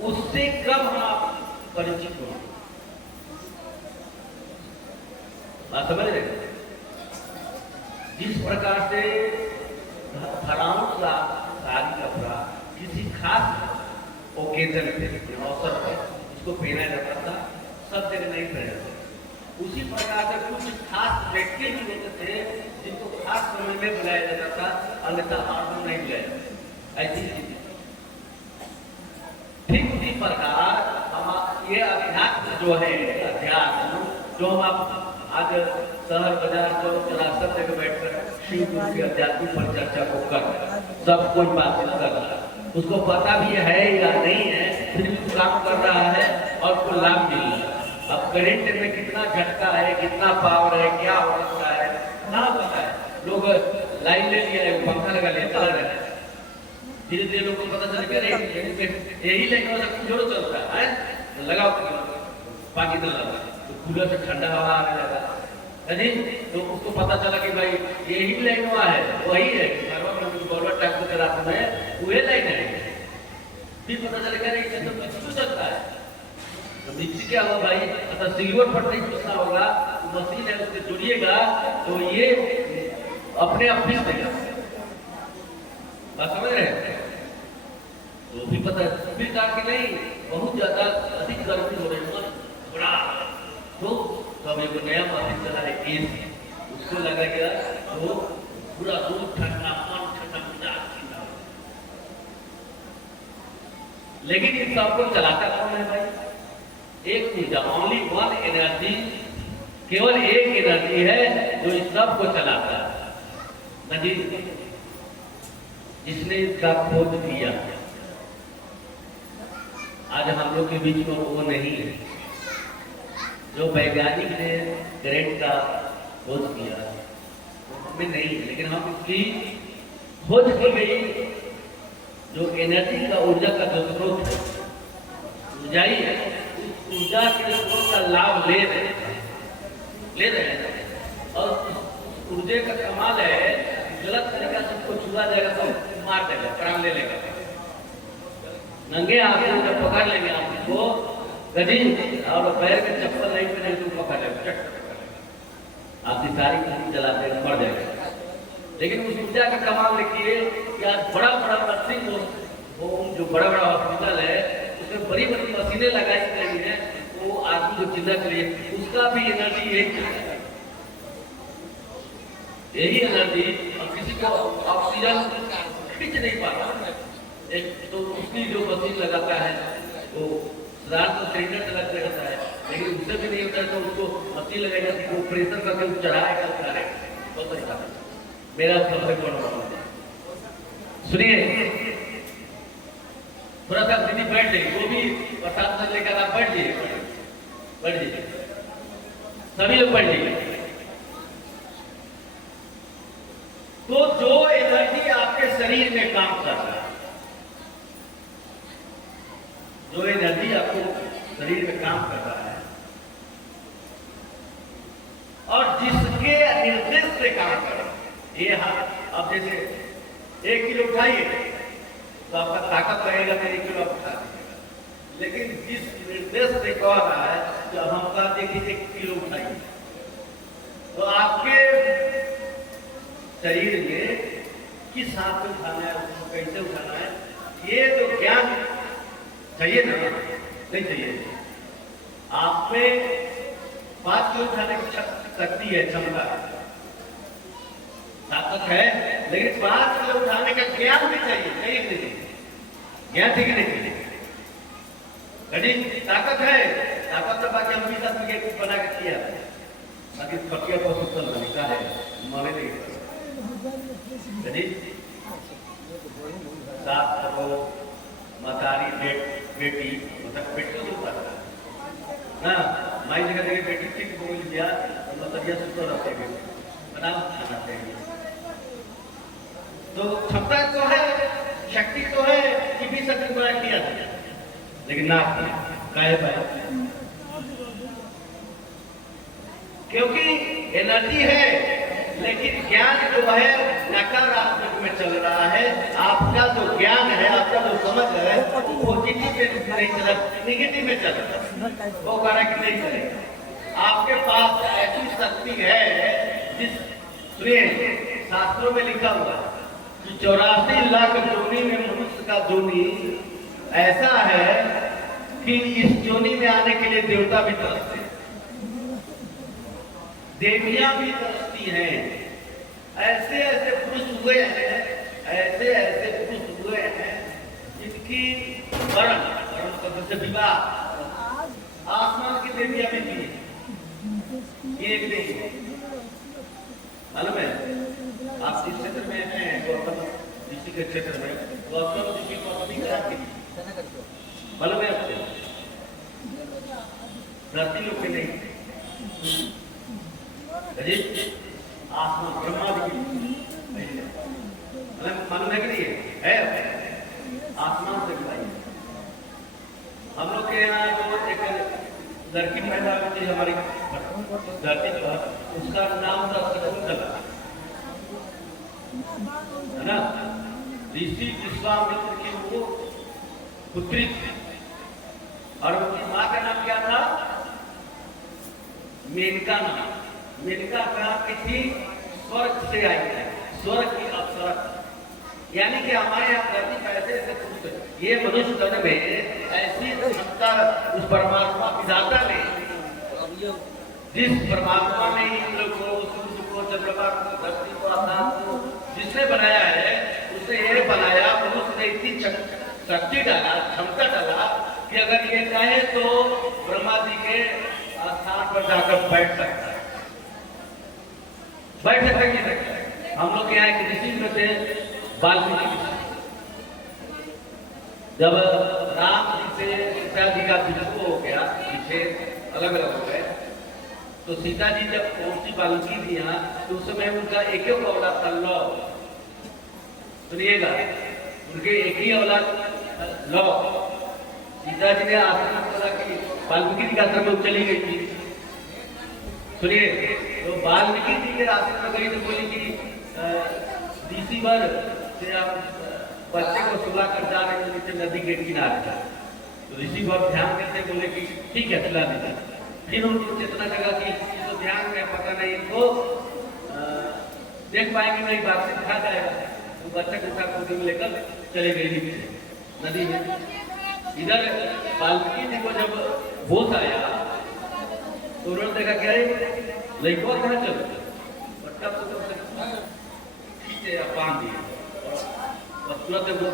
उससे कम हम परिचित हो। बात समझ रहे? जिस प्रकार से फराउन का साड़ी कपड़ा किसी खास ओकेजन पे, अवसर पे उसको पहना जाता था, सब जगह नहीं पहना जाता। उसी प्रकार से कुछ खास व्यक्ति भी होते थे जिनको खास समय में बुलाया जाता था, अन्यथा आदमी नहीं बुलाया जाता। ऐसी चीज ठीक उसी प्रकार हम ये अध्यात्म जो है, अध्यात्म जो हम आप आज शहर बाजार जो चला सब जगह बैठकर शिव गुरु की आध्यात्मिक पर चर्चा को कर रहे हैं, सब कोई बातचीत कर रहा है, उसको पता भी है या नहीं है, फिर भी काम कर रहा है और उसको लाभ मिल रहा है। अब करंट में कितना झटका है, कितना पावर है, क्या हो सकता है ना पता है। लोग लाइन ले लिया है, पंखा लगा लिया, चला रहे हैं, धीरे धीरे लोगों को पता चलेगा यही लेकिन जोर चलता है, लगाओ पानी तो लगा तो कूलर से ठंडा हवा आने लगा है, तो उसको पता चला कि भाई यही लाइन हुआ है, वही है गवर्नमेंट टैक्स के रास्ते में वही लाइन है। फिर पता चलेगा नहीं तो क्यों चलता है, तो मिक्सी क्या हुआ भाई, अगर सिल्वर पर नहीं पूछना होगा, मशीन है उससे जुड़िएगा तो ये अपने आप फिर देगा। बात समझ रहे हैं? तो भी पता है फिर कहा कि नहीं बहुत ज्यादा अधिक गर्मी हो रही है बड़ा, तो तब एक नया मशीन चला है एसी, उसको लगा गया तो पूरा दूध ठंडा मन ठंडा मिजाज ठंडा। लेकिन इन सबको चलाता कौन है भाई? एक ऊर्जा, ओनली वन एनर्जी, केवल एक एनर्जी है जो इस सब को चलाता है। नहीं, जिसने इसका खोज किया आज हम लोग के बीच में वो नहीं है। जो वैज्ञानिक ने करंट का खोज किया वो हमें नहीं है, लेकिन हम इसकी खोज की गई जो एनर्जी का, ऊर्जा का जो स्रोत है, ऊर्जा ही है, उस ऊर्जा के स्रोत का लाभ ले रहे हैं। और उस ऊर्जा का कमाल है, गलत तरीका से उसको छुआ जाएगा तो मार देगा, प्राण ले लेगा। नंगे हाथ से जब पकड़ लेंगे आप उसको गधी और पैर में चप्पल नहीं पहने तो पकड़ लेगा, आपकी सारी खून चलाते मर जाएगा। लेकिन उस ऊर्जा का कमाल देखिए कि आज बड़ा बड़ा नर्सिंग होम, जो बड़ा बड़ा हॉस्पिटल है, उसमें बड़ी बड़ी मशीनें लगाई गई हैं, वो आदमी जो चिल्ला करिए उसका भी एनर्जी यही एनर्जी, और किसी को ऑक्सीजन खींच नहीं पाता। एक तो उसकी जो मशीन लगाता है वो रात को सिलेंडर से लग रहता है, लेकिन उससे भी नहीं होता है तो उसको मशीन लगाएगा, वो प्रेशर करके चढ़ाएगा उतारेगा। बहुत तरीका मेरा सबसे बड़ा सुनिए, थोड़ा सा दीदी बैठ जाइए, वो भी प्रसाद से लेकर आप बैठ जाइए, सभी लोग बैठ जाइए। तो जो एनर्जी आपके शरीर में काम कर रहा है, जो एनर्जी आपको शरीर में काम कर रहा है और जिसके निर्देश से काम कर रहा है, ये अब जैसे 1 किलो उठाइए तो आपका ताकत रहेगा तो 1 किलो आप उठा दीजिएगा। लेकिन जिस निर्देश से कह रहा है, जब हम कहते हैं कि 1 किलो उठाइए, तो आपके शरीर में किस हाथ से उठाना है, उसको कैसे उठाना है, ये तो ज्ञान चाहिए ना, नहीं चाहिए। आप में 5 किलो उठाने की शक्ति है, क्षमता है, ताकत है, लेकिन 5 किलो उठाने का ज्ञान भी चाहिए, नहीं ज्ञान ठीक नहीं चाहिए। ताकत है, ताकत तो बाकी हम भी सब बना के किया, बाकी पकिया बहुत उत्तम तरीका है, माने नहीं सात करो मतारी बेटी मतलब बेटी तो पता ना, माई जगह जगह बेटी ठीक बोल दिया तो मतलब यह सुतर रहते हैं, बनाओ खाना चाहिए। तो क्षमता तो है, शक्ति तो है कि भी शक्ति बड़ा किया था, लेकिन ना काहे पाए, क्योंकि एनर्जी है, लेकिन ज्ञान जो है नकारात्मक में चल रहा है। आपका जो ज्ञान है, आपका जो समझ है, वो पॉजिटिव में नहीं चला, निगेटिव में चला, वो कह रहा है कि नहीं चलेगा। आपके पास ऐसी शक्ति है जिस, सुनिए शास्त्रों में लिखा हुआ है कि 84 लाख जोनी में मनुष्य का जोनी ऐसा है कि इस जोनी में आने के लिए देवता भी तरसते, देवियां भी तरसती हैं। ऐसे ऐसे पुरुष हुए हैं, ऐसे ऐसे पुरुष हुए हैं जिनकी वर्ण से विवाह आसमान की देवियां भी की, ये एक नहीं मालूम है। आप जिस क्षेत्र में हैं गौतम ऋषि के क्षेत्र में, गौतम ऋषि को अपनी करा के मालूम है आपको, धरती लोग के नहीं, आसमान ब्रह्मा जी मालूम है कि नहीं है, आसमान से गिराई। हम लोग के यहाँ जो एक लड़की पैदा हुई थी हमारी धरती पर, उसका नाम था शकुंतला, है ना। ऋषि विश्वामित्र की वो पुत्री थी और उनकी माँ का नाम क्या था, मेनका नाम। मेनका कहा कि थी स्वर्ग से आई है, स्वर्ग की अप्सरा, यानी कि हमारे यहाँ धरती पर ऐसे ऐसे पुरुष, ये मनुष्य तन में ऐसी क्षमता उस परमात्मा विधाता ने, जिस परमात्मा ने इंद्र को, सूर्य को, चंद्रमा को, धरती को, आकाश को जिसने बनाया है, उसने ये बनाया, मनुष्य ने इतनी शक्ति डाला, क्षमता डाला कि अगर ये कहे तो ब्रह्मा जी के स्थान पर जाकर बैठ सकता है, बैठ सकता है। हम लोग यहाँ एक ऋषि में थे वाल्मीकि, जब राम जी से सीता जी का वियोग हो गया, पीछे अलग अलग हो गए, तो सीता जी जब पहुंची वाल्मीकि जी यहाँ, तो उस समय उनका एक ही औलाद था लौ, सुनिएगा, उनके एक ही औलाद लौ। सीता जी ने आश्रम बोला कि वाल्मीकि जी का आश्रम में चली गई थी, सुनिए, तो वाल्मीकि जी के आश्रम में गई तो बोली कि ऋषि वर से आप बच्चे को सुला कर जा रहे हैं नीचे नदी के किनारे का, तो ऋषि बहुत ध्यान देते बोले कि ठीक है सुला दीजिए। फिर उनको चेतना लगा कि तो ध्यान में पता नहीं इनको देख पाएंगे नहीं, बात से खा जाएगा, तो बच्चे को उठा गोदी में लेकर चले गए नीचे नदी में। इधर वाल्मीकि जी को जब होश आया तो उन्होंने देखा क्या लड़का कहाँ चल, बट्टा तो खींचे या बांध दिए, तुरंत वो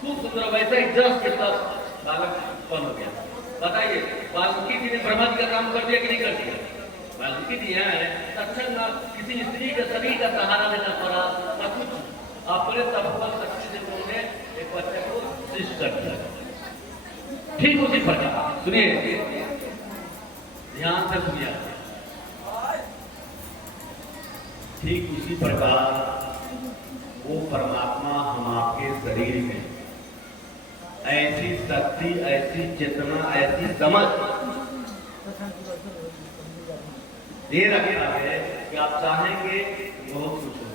खूब सुंदर वैसा ही जस्ट के साथ बालक उत्पन्न हो गया। बताइए वाल्मीकि जी ने ब्रह्मा जी का काम कर दिया कि नहीं कर दिया? वाल्मीकि जी है तत्क्षण ना किसी स्त्री का शरीर का सहारा लेना पड़ा, ना कुछ अपने तपबल शक्ति से उन्होंने एक बच्चे को सृष्टि कर दिया। ठीक उसी प्रकार सुनिए, ध्यान से सुनिए, ठीक उसी प्रकार वो परमात्मा हम आपके शरीर में ऐसी शक्ति, ऐसी चेतना, ऐसी समझ दे रखा है कि आप चाहेंगे बहुत कुछ हो,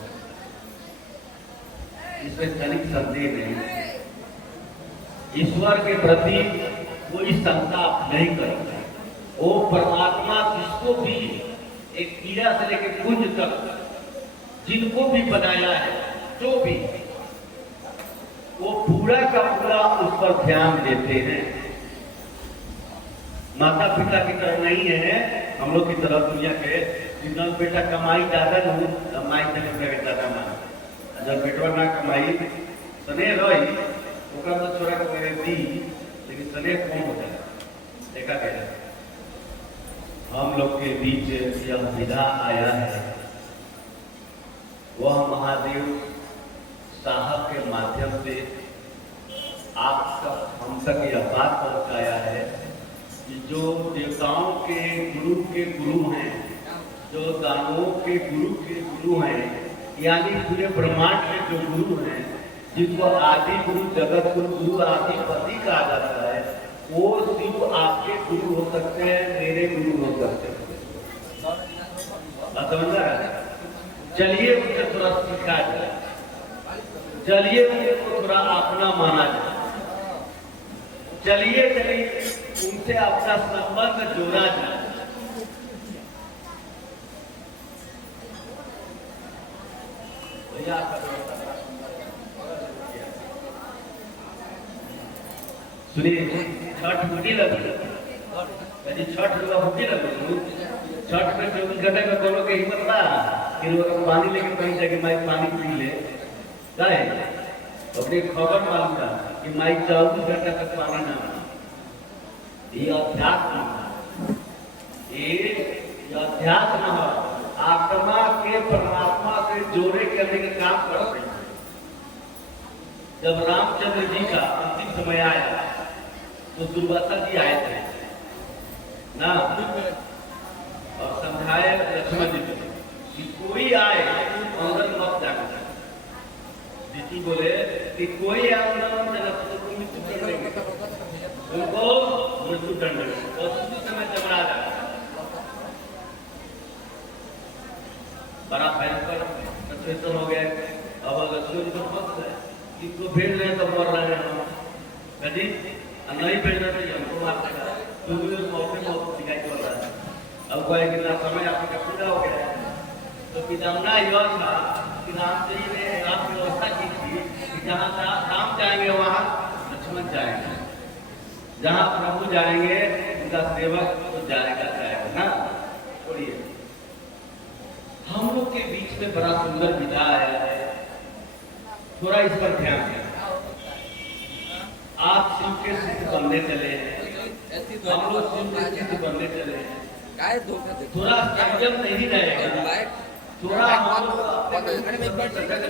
इसमें तनिक संदेह नहीं। ईश्वर के प्रति कोई शंका नहीं करता। वो परमात्मा जिसको भी एक कीड़ा से लेकर कुंज तक जिनको भी बनाया है, जो भी, वो पूरा का पूरा उस पर ध्यान देते हैं। माता पिता की तरह नहीं है हम लोग की तरह दुनिया के, जितना बेटा कमाई ज्यादा नहीं, कमाई से ज्यादा मान, जब बेटवा ना कमाई स्नेह रही तो छोड़ा को मेरे दी, लेकिन स्नेह कौन हो जाए, देखा गया। हम लोग के बीच यह विधा आया है, वह महादेव साहब के माध्यम से आप तक, हम तक यह बात पहुंचाया है कि जो देवताओं के गुरु हैं, जो दानवों के गुरु हैं, यानी पूरे ब्रह्मांड के जो गुरु हैं, जिनको आदि गुरु, जगत गुरु, आदि पति कहा जाता है, वो सिर्फ आपके गुरु हो सकते हैं, मेरे गुरु हो सकते हैं। समझ रहा है? चलिए उनसे थोड़ा सीखा जाए, चलिए उनको थोड़ा अपना माना जाए, चलिए चलिए उनसे अपना संबंध जोड़ा जाए। सुनिए, छठ बुटी लगी, यदि छठ रुआ बुटी लगी, छठ में 24 घंटे में दोनों के हिम्मत ना कि वो पानी लेके कहीं जाके माई पानी पी ले, जाए अपने खबर मालूम था कि माई 24 घंटा तक पानी ना, ये अध्यात्म, ये अध्यात्म आत्मा के परमात्मा से जोड़े करने का काम करते हैं। जब रामचंद्र जी का अंतिम समय आया तो दुर्वासा जी आए थे ना, और समझाए लक्ष्मण जी कि कोई आए अंदर मत जाना। जी बोले कि कोई आए तो मृत्यु दंड देंगे, उनको मृत्यु दंड देंगे। और उसी समय जमराज आया, बड़ा भयंकर सिचुएशन हो गया। अब लक्ष्मण जी को फंस गए, इसको भेज रहे तो मर रहे हैं हम, कभी नहीं भेजना चाहिए, हमको मार देगा, क्योंकि मौके में दिखाई पड़ रहा है। अब कोई कितना समय आपका पूरा हो गया है, तो पितामह यह था कि राम जी ने आप व्यवस्था की थी कि जहाँ राम जाएंगे वहाँ लक्ष्मण जाएंगे, जहाँ प्रभु जाएंगे उनका सेवक तो जाएगा ना। छोड़िए, हम लोग के बीच में बड़ा सुंदर विधा आया है, थोड़ा इस पर ध्यान दें। आप शिव के सिद्ध बनने चले हैं, हम लोग शिव के सिद्ध बनने चले हैं, थोड़ा संयम नहीं रहेगा, थोड़ा हम लोग पहले भी हम लोग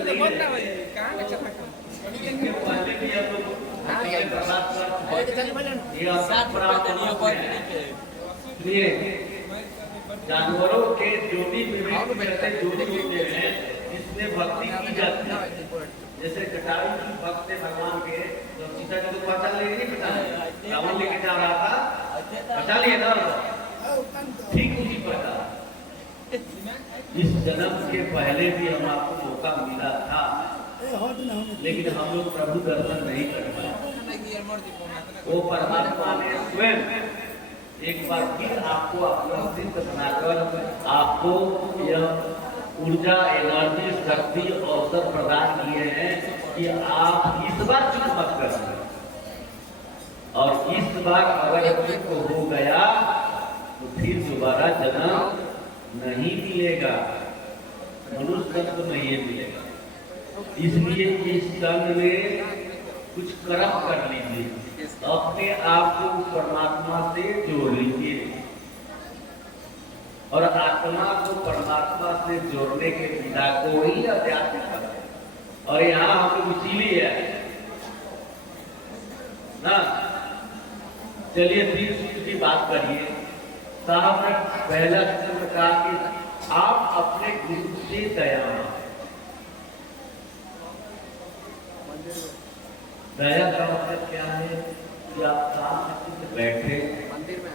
जानवरों के ज्योति ज्योति होते हैं जिसमें भक्ति की जाती है। जैसे जटायु की भक्त थे भगवान के, तो सीता जी को पहचान लिए नहीं, पहचान रावण लेके जा रहा था, पहचान लिए ना, ठीक उसी प्रकार इस जन्म के पहले भी हम आपको मौका मिला था, लेकिन हम लोग प्रभु दर्शन नहीं कर पाए। वो परमात्मा ने स्वयं एक बार फिर आपको अपना सिद्ध बनाकर आपको यह ऊर्जा, एनर्जी, शक्ति, अवसर प्रदान किए हैं कि आप इस बार चुप मत करना, और इस बार अगर चुप हो गया तो फिर दोबारा जन्म नहीं मिलेगा, मनुष्य को नहीं मिलेगा। इसलिए इस जन्म में कुछ कर्म कर लीजिए, अपने आप को परमात्मा से जोड़ लीजिए, और आत्मा को परमात्मा से जोड़ने के विधा को ही अध्यात्म करते हैं। और यहाँ हम लोग इसीलिए है ना। चलिए 3 सूत्र की बात करिए। साहब ने पहला सूत्र कहा कि आप अपने गुरु से दया, दया का मतलब क्या है कि आप शांत से बैठे मंदिर में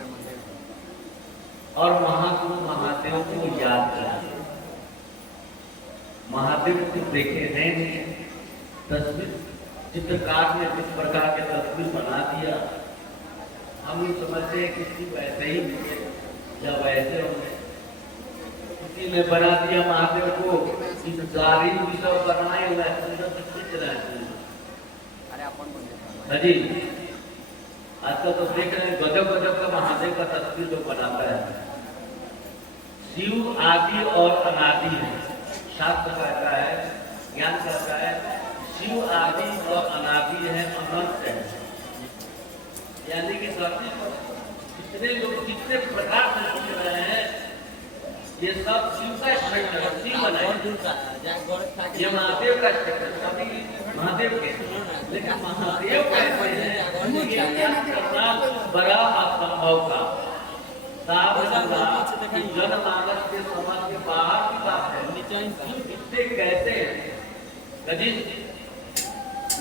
और महागुरु महादेव को याद करें। महादेव को देखे हैं, तस्वीर चित्रकार ने किस प्रकार के तस्वीर बना दिया, हम ये समझते हैं किसी वैसे ही मिले या वैसे होंगे। किसी ने बना दिया महादेव को, सारी सब बनाए वैसे खींच रहे हैं। जी आजकल तो देख रहे हैं गजब गजब का महादेव का तस्वीर जो बनाता है। शिव आदि और अनादि है, शास्त्र कहता है, ज्ञान कहता है शिव आदि और अनादि है, अनंत है। यानी कि धरती पर कितने लोग कितने प्रकार से सीख रहे हैं, ये सब शिव का स्ट्रक्चर है, शिव बनाए, ये महादेव का स्ट्रक्चर, सभी महादेव के, लेकिन महादेव कहते हैं करना बड़ा असंभव था। जनमानस के समझ के बाहर की बात है। इससे कहते हैं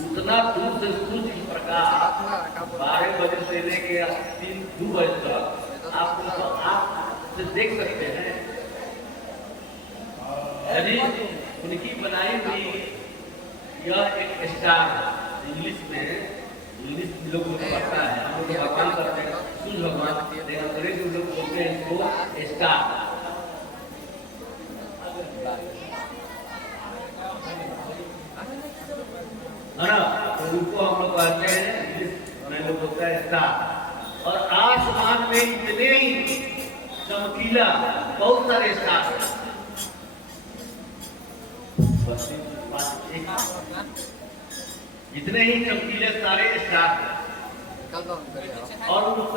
उतना दूर से सूर्य की प्रकाश 12 बजे से लेके 2 बजे तक आप से देख सकते हैं। उनकी बनाई हुई यह एक स्टार, इंग्लिश में लोगों को पता है, तो भगवान करते हैं, सूर्य भगवान, लेकिन अंग्रेजी लोग बोलते हैं इसको स्टार। है ना, तो उनको हम लोग कहते हैं, मैं लोग बोलता है स्टार। और आसमान में इतने ही चमकीला बहुत सारे स्टार हैं, इतने ही चमकीले सारे स्टार हैं। और